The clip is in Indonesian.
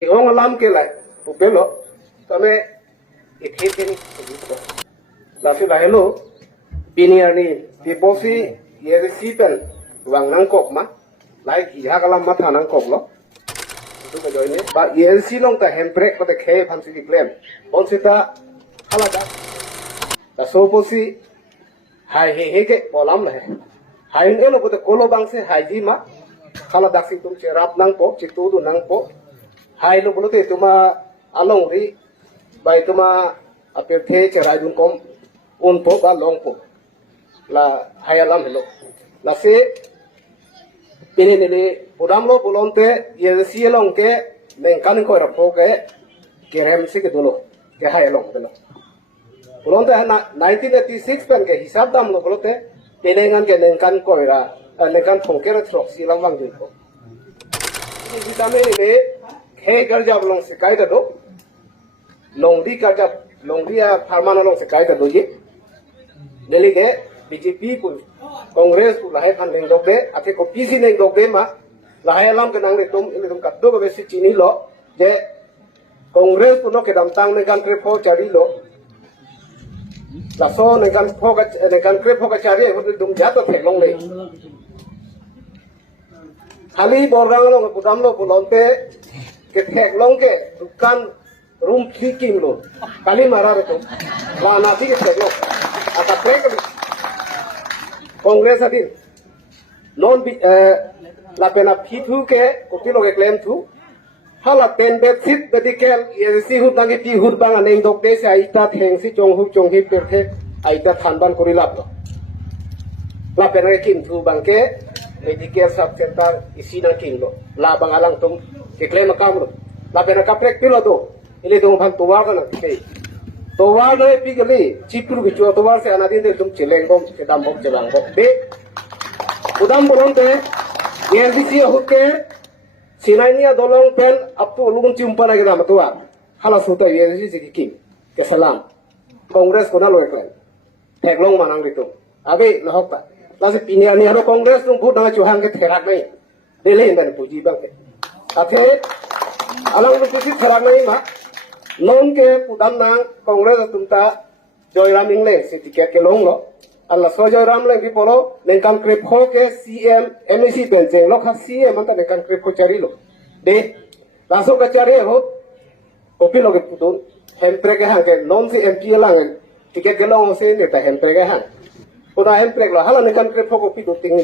Ong alam ke lai pupelo kami ikhet ni la fi la hello biniar ni piposi ye sipen wang nang kok ma lai ki ha kalam ma thanang kok lo tu ka join ni ba ye silong ta handbrake pa te khe phan si claim on sita hala da la so posi hai he ke polam le hai ne lo te kolo bang se hai ji ma hala dak si tum che rap nang po chi tu du nang po hai lo bolo te tuma along ri bai tuma ape the che rai dun kom un po ba long po la hai alam hello la se pine ne podam lo bolonte ye si long ke men kan ko ra po ke kerem si ke dolo ke hai long dolo bolonte 1986 pen ke hisab dam lo bolote pine ngan ke nen kan ko ra nen kan thong ke ra throk si lam wang din po ni vitame ne हे कर जब लोग सिकाई कर दो लोंगडी कर जब लोंगडिया फार्माना लोग सिकाई कर दो ये दिल्ली के बीजेपी को कांग्रेस को लाहे खान नहीं लोग दे आते को पीसी नहीं लोग दे मा लाहे अलाम के नांगले तुम कद्दो के बेसी चीनी लो जे कांग्रेस को नो के दम तांग ने कान ट्रेफो चारी लो लासो ने कान ट्रेफो का चारी है वो तुम जातो थे लोग ले खाली बोलरांग लोग पुदाम लोग बुलाते के tek long ke dukan room 3 kim lo kali marah itu wana ti ke lo ata trek kongres adin non bi la pena phitu ke kopi lo ke claim tu hala pen bet sit medical ye si hu tangi ti hu bang aneng dok de se aita theng si chong hi per the aita thanban kori lap lo la pena kim tu bang ke medical sub center isi na kim lo la bang alang tum ke claim kam lo la pena kaprek pilo do ile dong bhan towa kana ke towa no pigli chipru ke towa se anadin de tum chileng bom ke dam bom chelang bom de udam bolon te ndc hoke sinainia dolong pen aptu lugun chimpana ke dam towa hala suto ndc ki ke salam kongres kona lo eklan theklong manang ditu abe lohok ta la se pinia ni aro kongres tung phut na chuhang ke therak nei dele indan puji bang ke athe alang lu kisi therak nei ma non ke pudam nang kongres tumta joyram ingle se tiket ke long lo alla so joyram le ki polo nenkan krep ho ke cm mec bencheng lo kha cm anta nenkan krep ko chari lo de laso ka chari ho kopi lo ke pudun hempre ke hang ke non se mp lang tiket ke long se ne ta hempre ke hang Udah handbrake lo, halah nekan krep ko kopi do ting